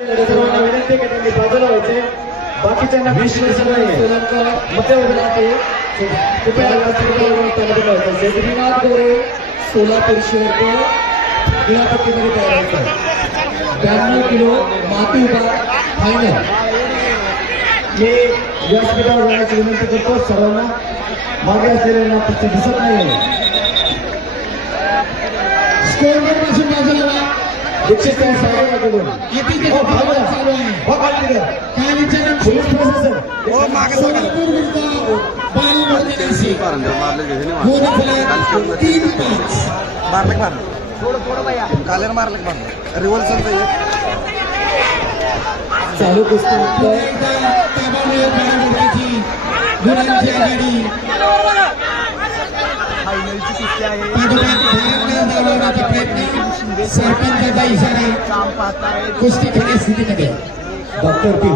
सर्वांना विनंती आहे की त्यांनी बाजूला व्हायचे. बाकीच्यांना मध्ये राहते कृपया त्यामध्ये व्हायचं श्रीनाथ गोरे सोलापूर शहर क्रीडापट्टीमध्ये तयार होतं ब्याण्णव किलो माती फायनल मी व्यासपीठावर जाण्याची विनंती करतो सर्वांना. मागे असलेल्यांना दिसत नाही स्कोअरपासून अतिशय हो, हो, सोलापूर विरुद्ध बाल फलक तीन पाच मारलं का मारलं. कालेर मारलं का मारलं रिव्हर्सलचं एक चालू कुस्ती. ताबाने बाळगण्याची गुणांची आघाडी. फायनलची कुस्ती आहे. सरपंचाचा इशारा. कुस्ती खऱ्या स्थितीमध्ये डॉक्टर पी.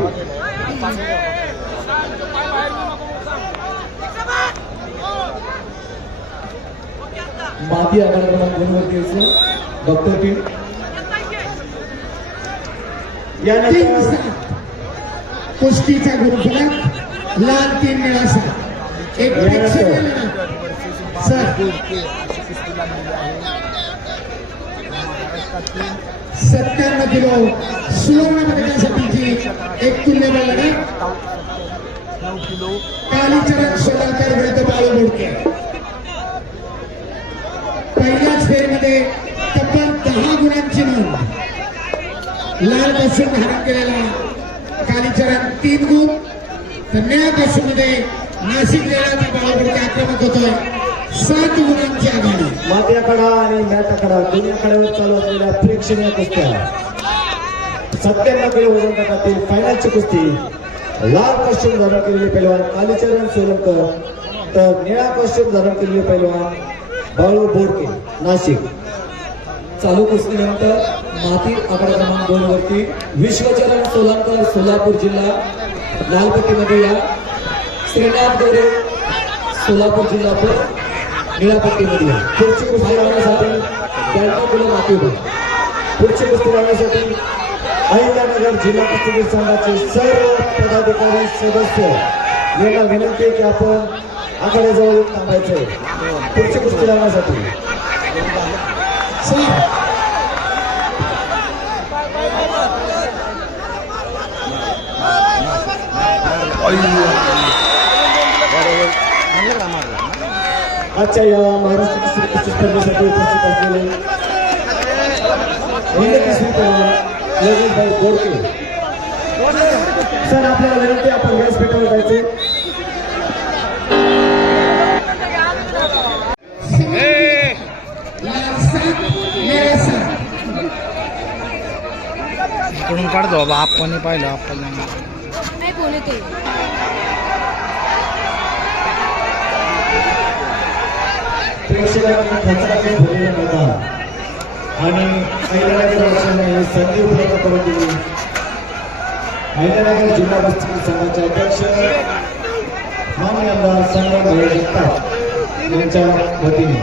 माती आघाडी क्रमांक दोन डॉक्टर पी. तीन यानंतर सात. कुस्तीचा गुरुफलक लाल तीन निळा सात. एक सर कुस्ती लागलेली आहे महाराष्ट्रातील सत्त्याण्णव किलो सुवर्ण पदकासाठीची एक तुल्यबळ लढत कालीचरण सोलाकर विरुद्ध बाळू बोडके. पहिल्याच फेरीमध्ये तब्बल दहा गुणांची नोंद. लाल बसून धारण केलेला कालीचरण तीन गुण. तर निळ्या बसूमध्ये नाशिक जिल्ह्याचा बाळू बोडके आक्रमक होतोय. सात गुणांची आघाडी माती आणि मॅट आखाडा दोन्ही आखाड्यावर चालू असलेल्या प्रेक्षणीय कुस्त्या. सत्त्याण्णव किलो वजन गटातील फायनलची कुस्ती. लाल कॉस्ट्युम धारण केलेले पैलवान कालीचरण सोलंकर तर निळा कॉस्ट्युम धारण केलेले पैलवान बाळू बोरके नाशिक. चालू कुस्तीनंतर माती आकडा क्रमांक दोन वरती विश्वचरण सोलापूर सोलापूर जिल्हा लालपट्टीमध्ये या. श्रीनाथ गोरे सोलापूर जिल्हा पण निळापट्टीमध्ये. या पुढची कुस्ती लावण्यासाठी ब्याण्णव किलो माती उभा. पुढची कुस्ती लावण्यासाठी अहिल्यानगर जिल्हा कुस्तीगीर संघाचे सर्व पदाधिकारी सदस्य यांना विनंती की आपण आखाड्याजवळ येऊन थांबायचंय. पुढची कुस्ती लावण्यासाठी. Oh, yeah का मारलं आजच्या या महाराष्ट्र केसरी कुस्ती स्पर्धेसाठी उपस्थित असलेले हिंद केसरी पैलवान योगेशभाई बोडके. सर आपल्याला विनंती आपण व्यासपीठावर जायचे. इकडून काढतो बाबा आपण पाहिलं आपण नाही. बोलते प्रेक्षकांना खचराचे भरलेला मैदान आणि अहिल्यानगर पक्षाने संधी उपलब्ध करून दिली. अहिल्यानगर जिल्हा कुस्ती संघाचे अध्यक्ष मान्य आमदार संग्राम भाई जगताप यांच्या वतीने.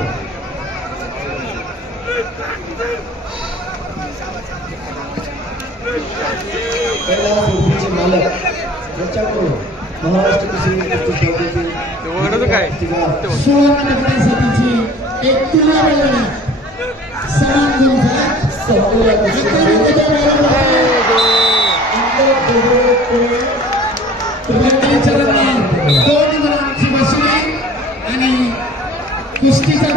कैलास सुरभीचे मालक यांच्याकडून महाराष्ट्र कुस्ती कुस्ती एक तुला दोन आणि कुस्तीचा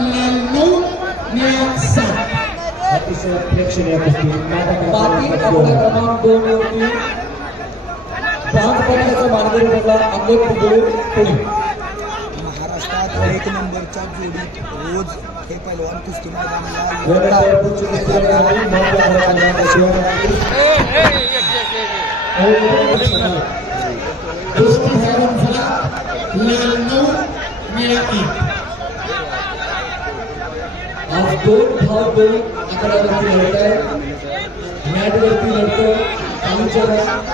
लाल नऊ निळा सात अतिशय प्रेक्षणीय कुस्ती क्रमांक दोन वरती पाच पदकाचा मानकरी ठरला पुणे महाराष्ट्रात एक नंबरच्या जोडीत रोज हे पैलवान कुस्ती मैदानाला लाल नऊ निळा एक आज दोन धाव दोन आकड्यावरती लढत आहे मॅटवरती लढतो कालीचरण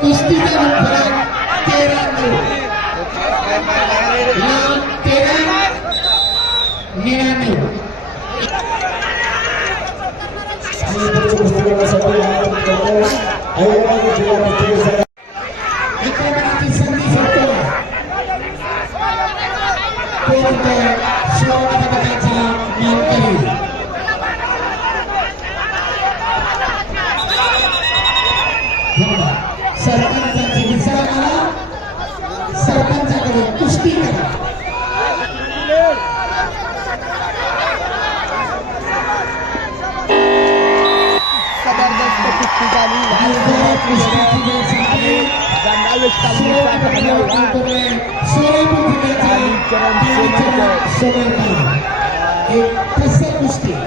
कुश्ती का मुकाबला तेरह को राउंड तेरह निन्यानवे Porta, selamat datang. सरपंचाची विचार करा. सरपंचाकडे कुस्ती करा. कुस्ती झाली. कुस्ती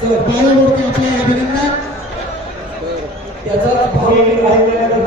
सर पहिला निकाल आपल्या अभिनंदन त्याचा भाव राहिलेल्या